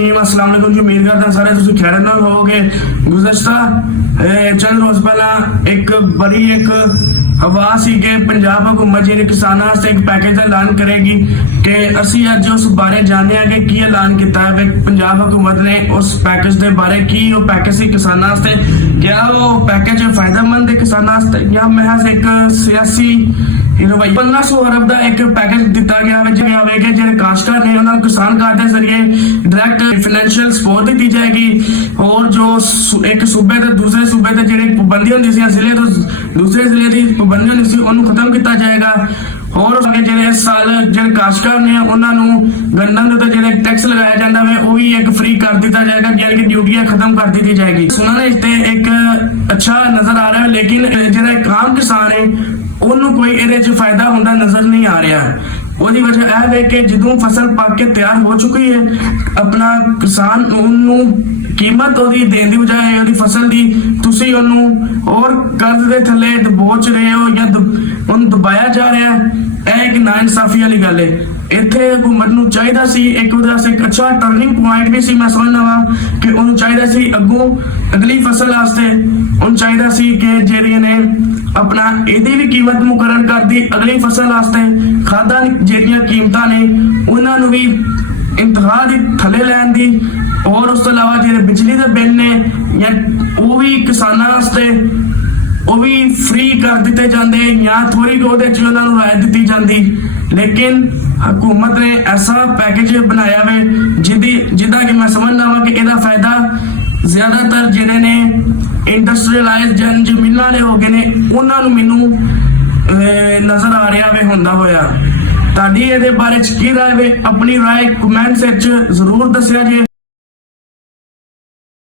रहीम अस्सलाम वालेकुम जी। उम्मीद करता सारे तुम खैर नाल होवोगे। गुज़श्ता चंद रोज पहला एक बड़ी हवा सी कि पंजाब हुकूमत जी किसानों वास्ते एक पैकेज का ऐलान करेगी कि असी अज उस बारे जानने कि की ऐलान किया है पंजाब हुकूमत ने उस पैकेज के बारे की वो पैकेज सी किसानों वास्ते क्या वो पैकेज फायदेमंद है किसानों वास्ते या महज एक सियासी 1500 अरब का एक पैकेज दिता गया है कि जो काश्तकार ने उन्होंने किसान कार्ड के जरिए डायरैक्ट फाइनेंशियल सपोर्ट दी जाएगी और जो एक सूबे से दूसरे सूबे से जी पाबंदी होंगी सी जिले तो दूसरे जिले की पाबंदी होंगी सी उन्होंने खत्म किया जाएगा और जो इस साल जो काश्तकार ने उन्होंने गन्ना के जो टैक्स लगाया जाता है वो भी एक फ्री कर दिया जाएगा यानी कि ड्यूटियां खत्म कर दी जाएगी। सुनने एक अच्छा नजर आ रहा है लेकिन जो एक आम किसान है उन्होंने कोई ये फायदा होता नजर नहीं आ रहा है। ਉਹਦੀ ਵਜ੍ਹਾ ਇਹ ਹੈ ਕਿ ਜਦੋਂ ਫਸਲ ਪੱਕ ਕੇ ਤਿਆਰ ਹੋ ਚੁੱਕੀ ਹੈ ਆਪਣਾ ਕਿਸਾਨ ਉਹਨੂੰ ਕੀਮਤ ਉਹਦੀ ਦੇਣ ਦੀ ਬਜਾਏ ਉਹਦੀ ਫਸਲ ਦੀ ਤੁਸੀਂ ਉਹਨੂੰ ਹੋਰ ਕਰਜ਼ ਦੇ ਥੱਲੇ ਦਬੋਚ ਰਹੇ ਹੋ ਜਾਂ ਉਹਨੂੰ ਦਬਾਇਆ ਜਾ ਰਿਹਾ ਹੈ। ਇਹ ਇੱਕ ਨਾਇਨਸਾਫੀ ਵਾਲੀ ਗੱਲ ਹੈ। ਇੱਥੇ ਹਕੂਮਤ ਨੂੰ ਚਾਹੀਦਾ ਸੀ ਇੱਕ ਉਹਦਾ ਇੱਕ ਅੱਛਾ ਟਰਨਿੰਗ ਪੁਆਇੰਟ ਵੀ ਸੀ। ਮੈਂ ਸਮਝਦਾ ਵਾਂ ਕਿ ਉਹਨੂੰ ਚਾਹੀਦਾ ਸੀ ਅੱਗੋਂ ਅਗਲੀ ਫਸਲ ਵਾਸਤੇ ਉਹਨੂੰ ਚਾਹੀਦਾ ਸੀ ਕਿ ਜਿਹੜੀਆਂ ਨੇ अपना ਇਹਦੀ ਵੀ ਕੀਮਤ ਮੁਕਰਰ ਕਰਦੀ ਅਗਲੀ ਫਸਲ ਵਾਸਤੇ ਖਾਦਾਂ ਜਿਹੜੀਆਂ ਕੀਮਤਾਂ ਨੇ ਉਹਨਾਂ ਨੂੰ ਵੀ ਇੰਤਹਾ ਦੀ ਥੱਲੇ ਲੈਣ ਦੀ ਔਰ ਉਸ ਤੋਂ ਇਲਾਵਾ ਜਿਹੜੇ ਬਿਜਲੀ ਦੇ ਬਿੱਲ ਨੇ ਜਾਂ ਉਹ ਵੀ ਕਿਸਾਨਾਂ ਵਾਸਤੇ ਉਹ ਵੀ ਫ੍ਰੀ ਕਰ ਦਿੱਤੇ ਜਾਂਦੇ ਜਾਂ ਥੋੜੀ ਉਹਦੇ ਚ ਉਹਨਾਂ ਨੂੰ ਰਾਇਤ ਦਿੱਤੀ ਜਾਂਦੀ। लेकिन हुकूमत ने ऐसा पैकेज बनाया वे जिदा कि मैं समझना वा कि ਇਹਦਾ ਫਾਇਦਾ ਜ਼ਿਆਦਾਤਰ ਜਿਹੜੇ ਨੇ ਇੰਡਸਟਰੀਅਲਾਈਜ਼ ਜਨ ਜ਼ਮੀਨਾਂ ਨੇ ਹੋ ਗਏ ਨੇ ਉਹਨਾਂ ਨੂੰ ਮੈਨੂੰ ਨਜ਼ਰ ਆ ਰਿਹਾ ਵੇ ਹੁੰਦਾ ਹੋਇਆ। ਤੁਹਾਡੀ ਇਹਦੇ ਬਾਰੇ ਚ ਕੀ ਰਾਏ ਵੇ? ਆਪਣੀ ਰਾਏ ਕਮੈਂਟਸ ਵਿੱਚ ਜ਼ਰੂਰ ਦੱਸਿਆ ਜੇ।